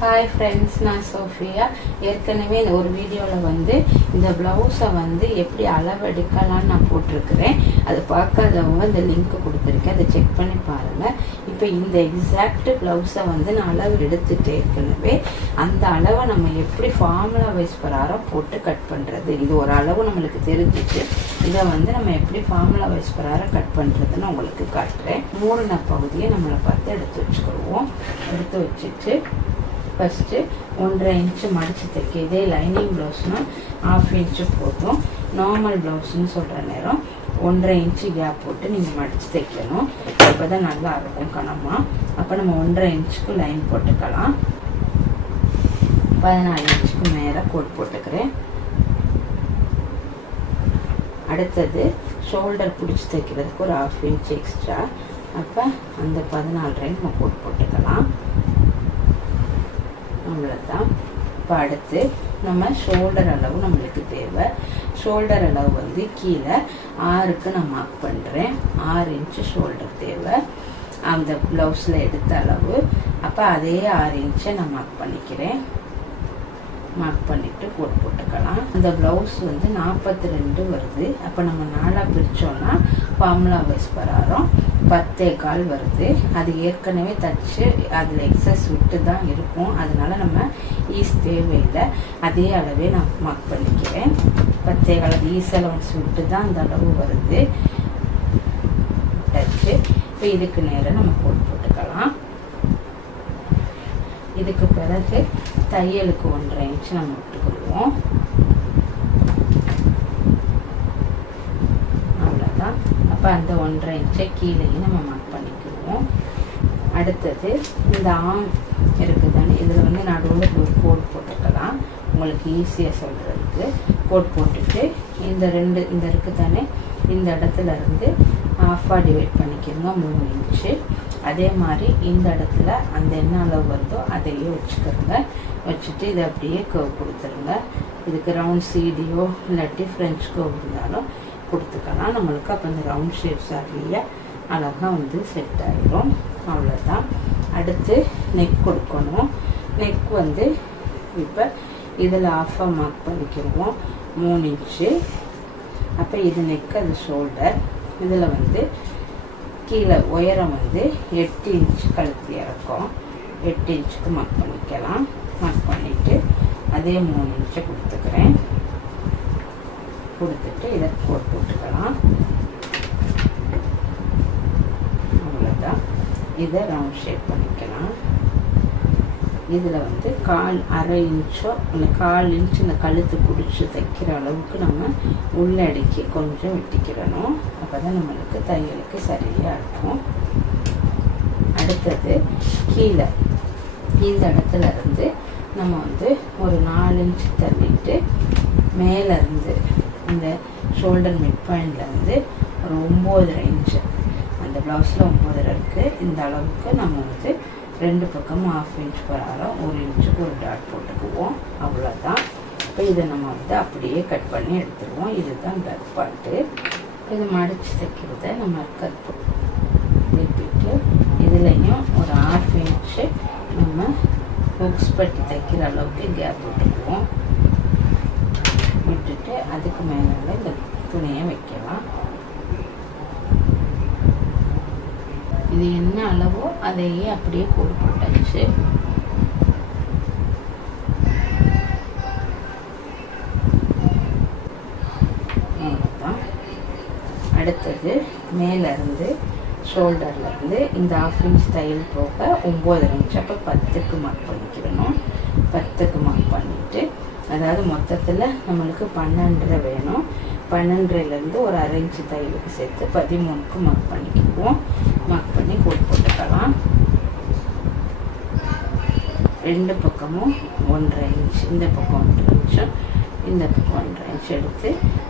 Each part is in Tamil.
ஹாய் ஃப்ரெண்ட்ஸ், நான் சோஃபியா. ஏற்கனவே ஒரு வீடியோவில் இந்த ப்ளவுஸை எப்படி அளவெடுக்கலான்னு நான் போட்டிருக்கிறேன். அதை பார்க்காதவங்க இந்த லிங்க் கொடுத்துருக்கேன், அதை செக் பண்ணி பாருங்கள். இப்போ இந்த எக்ஸாக்ட் ப்ளவுஸை நான் அளவு எடுத்துகிட்டு ஏற்கனவே அந்த அளவை நம்ம எப்படி ஃபார்முலா வைஸ் பிரகாரம் போட்டு கட் பண்ணுறது, இது ஒரு அளவு நம்மளுக்கு தெரிஞ்சிச்சு. இதை நம்ம எப்படி ஃபார்முலா வைஸ் பிரகாரம் கட் பண்ணுறதுன்னு உங்களுக்கு காட்டுறேன். மூடின பகுதியை நம்மளை பார்த்து எடுத்து வச்சுக்கிடுவோம். எடுத்து வச்சுட்டு ஃபஸ்ட்டு 1.5 இன்ச்சு மடித்து தைக்க. இதே லைனிங் ப்ளவுஸ்னால் 1/2 இன்ச்சு போதும். நார்மல் ப்ளவுஸ்ன்னு சொல்கிற நேரம் 1.5 இன்ச்சு கேப் போட்டு நீங்கள் மடித்து தைக்கணும். அப்போ தான் நல்லா இருக்கும் கனமாக. அப்போ நம்ம 1.5 இன்ச்சுக்கு லைன் போட்டுக்கலாம். 14 இன்ச்சுக்கு மேலே கோட் போட்டுக்கிறேன். அடுத்தது ஷோல்டர் பிடிச்சி தைக்கிறதுக்கு ஒரு 1/2 இன்ச்சு எக்ஸ்ட்ரா. அப்போ அந்த 14 நம்ம கோட் போட்டுக்கலாம். அவ்வளோதான். இப்போ அடுத்து நம்ம ஷோல்டர் அளவு நம்மளுக்கு தேவை. ஷோல்டர் அளவு கீழே 6க்கு நான் மார்க் பண்ணுறேன். 6 இன்ச்சு ஷோல்டர் தேவை அந்த ப்ளவுஸில் எடுத்த அளவு. அப்போ அதே 6 இன்ச்சை நான் மார்க் பண்ணிக்கிறேன். மார்க் பண்ணிவிட்டு கோட் போட்டுக்கலாம். அந்த ப்ளவுஸ் 42 வருது. அப்போ நம்ம 4ஆக பிரித்தோன்னா ஃபார்முலா வைஸ் பிரகாரம் 10.25 வருது. அது ஏற்கனவே தச்சு அதில் எக்ஸஸ் விட்டு தான் இருக்கும். அதனால நம்ம ஈஸ் தேவையில்லை. அதே அளவே நான் மார்க் பண்ணிக்கிறேன். 10.25 ஈஸ் அலவன்ஸ் விட்டு தான் அந்த அளவு வருது தச்சு. இப்போ இதுக்கு நேரம் நம்ம கோட் போட்டுக்கலாம். இதுக்கு பிறகு தையலுக்கு 1.5 இன்ச்சு நம்ம விட்டுக்கிடுவோம். அவ்வளோதான். அப்போ அந்த 1.5 இன்ச்சை கீழேயும் நம்ம மார்க் பண்ணிக்கிடுவோம். அடுத்தது இந்த ஆம் இருக்குதானே, இதில் நடுவில் ஒரு கோட் போட்டுக்கலாம். உங்களுக்கு ஈஸியாக சொல்கிறதுக்கு கோட் போட்டுட்டு இந்த இருக்குதானே, இந்த இடத்துல இருந்து 1/2 டிவைட் பண்ணிக்கிறோங்க 3 இன்ச்சு. அதே மாதிரி இந்த இடத்துல அந்த என்ன அளவு வருதோ அதையே வச்சுக்கிறோங்க. வச்சுட்டு இதை அப்படியே கர்வ் கொடுத்துருங்க. இதுக்கு ரவுண்ட் சீடியோ இல்லாட்டி ஃப்ரெஞ்ச் கர்வ் இருந்தாலும் கொடுத்துக்கலாம். நம்மளுக்கு அப்போ இந்த ரவுண்ட் ஷேப்ஸ் ஆகிய அழகாக செட் ஆகிரும். அவ்வளோதான். அடுத்து நெக் கொடுக்கணும். நெக் இப்போ இதில் 1/2 மார்க் பண்ணிக்கிடுவோம் 3 இன்ச்சு. அப்போ இது நெக், அது ஷோல்டர். இதில் கீழே உயரம் 8 இன்ச்சு கழுத்து இறக்கும். 8 இன்ச்சுக்கு மார்க் பண்ணிக்கலாம். மார்க் பண்ணிவிட்டு அதே 3 இன்ச்சை கொடுத்துக்கிறேன். கொடுத்துட்டு இதை கோட் போட்டுக்கலாம். அவ்வளோதான். இதை ரவுண்ட் ஷேப் பண்ணிக்கலாம். இதில் 1/4 இன்ச்சோ இல்லை 1/4 இன்ச்சு இந்த கழுத்து பிடிச்சி தைக்கிற அளவுக்கு நம்ம உள்ளடக்கி கொஞ்சம் வெட்டிக்கிறணும். அப்போ தான் நம்மளுக்கு தையலுக்கு சரியாக இருக்கும். அடுத்தது கீழே இந்த இடத்துல இருந்து நம்ம ஒரு 4 இன்ச்சு தள்ளிட்டு மேலேருந்து இந்த ஷோல்டர் மிட் பாயிண்ட்லேருந்து ஒரு 9.5 இன்ச்சு, அந்த ப்ளவுஸில் 9.5 இருக்குது. இந்த அளவுக்கு நம்ம 2 பக்கமும் 1/2 இன்ச் பிரகாரம் 1 இன்ச்சுக்கு ஒரு டாட் போட்டுக்குவோம். அவ்வளோதான். இப்போ இதை நம்ம அப்படியே கட் பண்ணி எடுத்துருவோம். இதுதான் பேக் பார்ட்டு. இது மடித்து தைக்கிறத நம்ம கட் திருப்பிட்டு இதுலேயும் ஒரு 1/2 இன்ச்சு நம்ம ஹுக்ஸ் பட்டி தைக்கிற அளவுக்கு கேப் விட்டுக்குவோம். விட்டுட்டு அதுக்கு மேலே இந்த துணியை வைக்கலாம். இது என்ன அளவோ அதையே அப்படியே கோடு போட்டாச்சு. அடுத்தது மேலேருந்து ஷோல்டர்லேருந்து இந்த 1/2 இன்ச் தையல் போக 9.5 இன்ச். அப்போ 10க்கு மார்க் பண்ணிக்கிடணும். 10க்கு மார்க் பண்ணிவிட்டு, அதாவது மொத்தத்தில் நம்மளுக்கு 12.5 வேணும். 12.5லேருந்து ஒரு 1/2 இன்ச்சு தையலுக்கு சேர்த்து 13க்கு மார்க் பண்ணிக்குவோம். மார்க் பண்ணி கோட் போட்டுக்கலாம். 2 பக்கமும் 1.5 இன்ச், இந்த பக்கம் 1.5 இன்ச்சும் இந்த பக்கம் 1.5 இன்ச் எடுத்து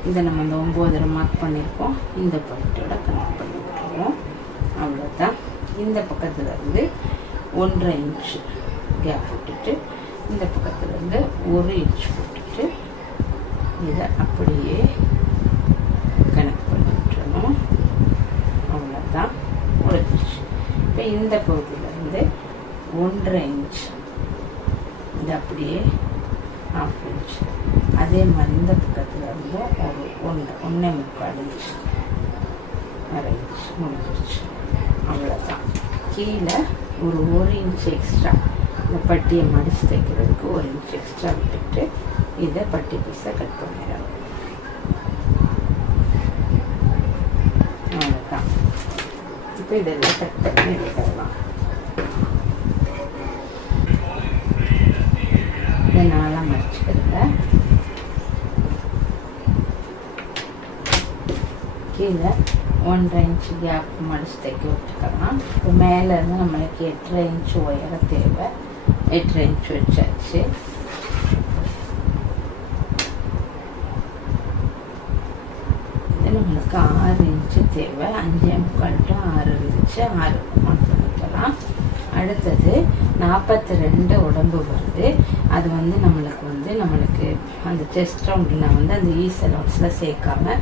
இதை நம்ம இந்த 9.5 மார்க் பண்ணியிருக்கோம் இந்த பாயிண்ட்டோட கனெக்ட் பண்ணி விட்டுருவோம். அவ்வளோதான். இந்த பக்கத்துலேருந்து 1.5 இன்ச் கேப் விட்டுட்டு இந்த பக்கத்துலேருந்து 1 இன்ச் போட்டுட்டு இதை அப்படியே கனெக்ட் பண்ணி விட்டுறணும். அவ்வளோதான், முடிஞ்சிச்சு. இப்போ இந்த பகுதியிலேருந்து 1.5 இன்ச் இது அப்படியே 1/2 இன்ச். அதே மாதிரி இந்த பக்கத்தில் இருந்து ஒரு 1.25 இன்ச், 1/2 இன்ச் முடிஞ்சிருச்சு. அவ்வளோதான். கீழே ஒரு 1 இன்ச் எக்ஸ்ட்ரா இந்த பட்டியை மடித்து தைக்கிறதுக்கு 1 இன்ச் எக்ஸ்ட்ரா விட்டுட்டு இதை பட்டி பீஸை கட் பண்ணிடணும். அவ்வளோதான். இப்போ இதெல்லாம் கட் பண்ணி எடுத்துடலாம். இதை நாளாக மடிச்சுக்கிறத கீழே 1.5 இன்ச் கேப் மடிச்சு தைக்க விட்டுக்கலாம். இப்போ மேலே இருந்து நம்மளுக்கு 8.5 இன்ச் உயரம் தேவை. 8.5 இன்ச் வச்சாச்சு. இது நம்மளுக்கு 6 இன்ச்சு தேவை. 5.25 to 6 இருந்துச்சு, 6 மார்க் பண்ணிக்கலாம். அடுத்தது 42 உடம்பு வருது. அது வந்து நம்மளுக்கு அந்த செஸ்ட் ரவுண்டில் நான் வந்து அந்த ஈஸ் அலவுன்ஸில் சேர்க்காம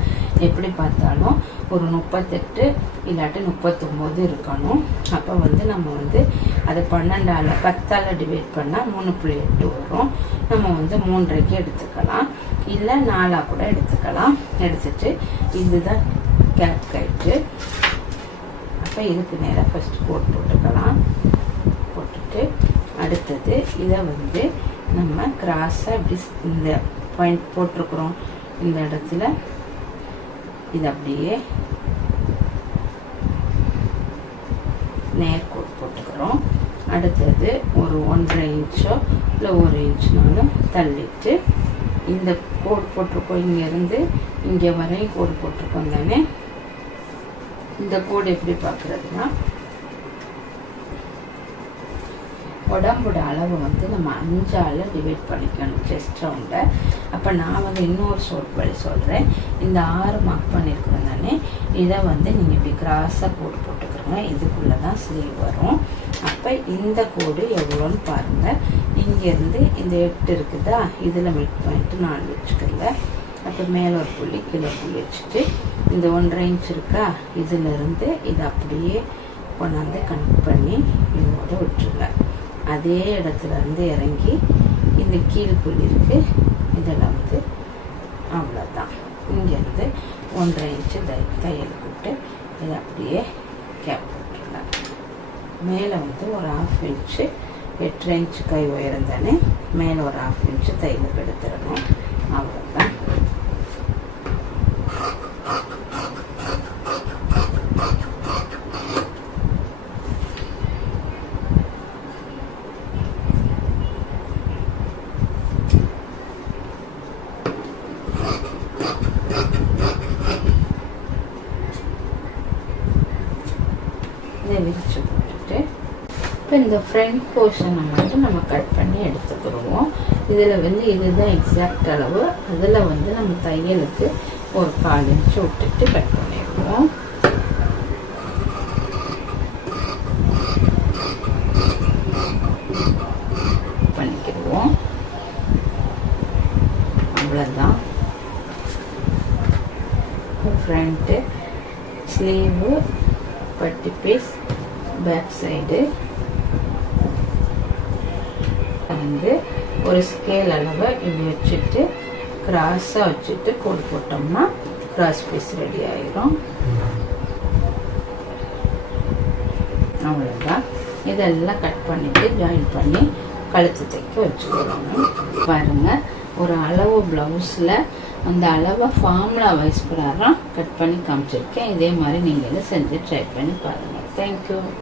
எப்படி பார்த்தாலும் ஒரு 38 இல்லாட்டி 39 இருக்கணும். அப்போ வந்து நம்ம வந்து அதை 12ஆல் 10ஆல் டிவைட் பண்ணால் 3.8 வரும். நம்ம வந்து 3.5 எடுத்துக்கலாம், இல்லை 4 கூட எடுத்துக்கலாம். எடுத்துட்டு இதுதான் கேப் கைட்டு. அப்போ இதுக்கு நேராக ஃபஸ்ட்டு கோட் போட்டுக்கலாம். போட்டுட்டு அடுத்தது இதை வந்து நம்ம கிராஸாக இப்படி இந்த பாயிண்ட் போட்டிருக்கிறோம் இந்த இடத்துல இது அப்படியே நேர்கோட் போட்டுக்கிறோம். அடுத்தது ஒரு 1.5 இன்ச்சோ இல்லை 1 இன்ச்னாலும் தள்ளிட்டு இந்த கோடு போட்டிருக்கோம். இங்கேருந்து இங்கே வரையும் கோடு போட்டிருக்கோம் தானே. இந்த கோடு எப்படி பார்க்குறதுனா உடம்போட அளவு வந்து நம்ம 5ஆல் டிவைட் பண்ணிக்கணும் செஸ்ட் ரவுண்டை. அப்போ நான் வந்து இன்னொரு வழி சொல்கிறேன். இந்த 6 மார்க் பண்ணியிருக்கிறோம் தானே, இதை வந்து நீங்கள் இப்படி கிராஸாக கோடு போட்டுக்கிறோங்க. இதுக்குள்ளே தான் ஸ்லீவ் வரும். அப்போ இந்த கோடு எவ்வளோன்னு பாருங்கள். இங்கேருந்து இந்த 8 இருக்குதா, இதில் மிட் பாயிண்ட்டு 4 வச்சுக்கோங்க. அப்போ மேலே ஒரு புள்ளி கீழே புள்ளி வச்சுட்டு இந்த 1.5 இன்ச் இருக்கா, இதிலிருந்து இதை அப்படியே கொண்டாந்து கனெக்ட் பண்ணி இதோட விட்டுருங்க. அதே இடத்துல இருந்து இறங்கி இந்த கீழ் புள்ளி இருக்குது, இதெல்லாம் வந்து அவ்வளோதான். இங்கேருந்து 1.5 இன்ச்சு தையல் போட்டு இதை அப்படியே கேப் போட்டுருங்க. மேலே வந்து ஒரு 1/2 இன்ச்சு 8.5 இன்ச்சு கை உயரம் தானே, மேலே ஒரு 1/2 இன்ச்சு தையலுக்கு எடுத்துடணும். அவ்வளோதான். இதை விரிச்சு போட்டுட்டு இப்போ இந்த ஃப்ரண்ட் போர்ஷனை மட்டும் நம்ம கட் பண்ணி எடுத்துக்கிடுவோம். இதில் வந்து இதுதான் எக்ஸாக்ட் அளவு. அதில் வந்து நம்ம தையலுக்கு ஒரு 1/4 இன்ச்சு விட்டுட்டு கட் பண்ணிடுவோம். பண்ணிக்கிடுவோம். அவ்வளோதான். ஃப்ரண்ட்டு ஸ்லீவு பட்டி பீஸ் பேக் சைடு வந்து ஒரு ஸ்கேல் அளவை இப்படி வச்சுட்டு கிராஸாக வச்சுட்டு கோடு போட்டோம்னா கிராஸ் பீஸ் ரெடி ஆயிரும். அவ்வளோதான். இதெல்லாம் கட் பண்ணிட்டு ஜாயின் பண்ணி கழுத்து தைக்க வச்சுக்கணும். பாருங்க, ஒரு அளவு ப்ளவுஸில் அந்த அளவை ஃபார்முலா வைஸ் பிரகாரம் கட் பண்ணி காமிச்சிருக்கேன். இதே மாதிரி நீங்களும் செஞ்சு ட்ரை பண்ணி பாருங்கள். தேங்க்யூ.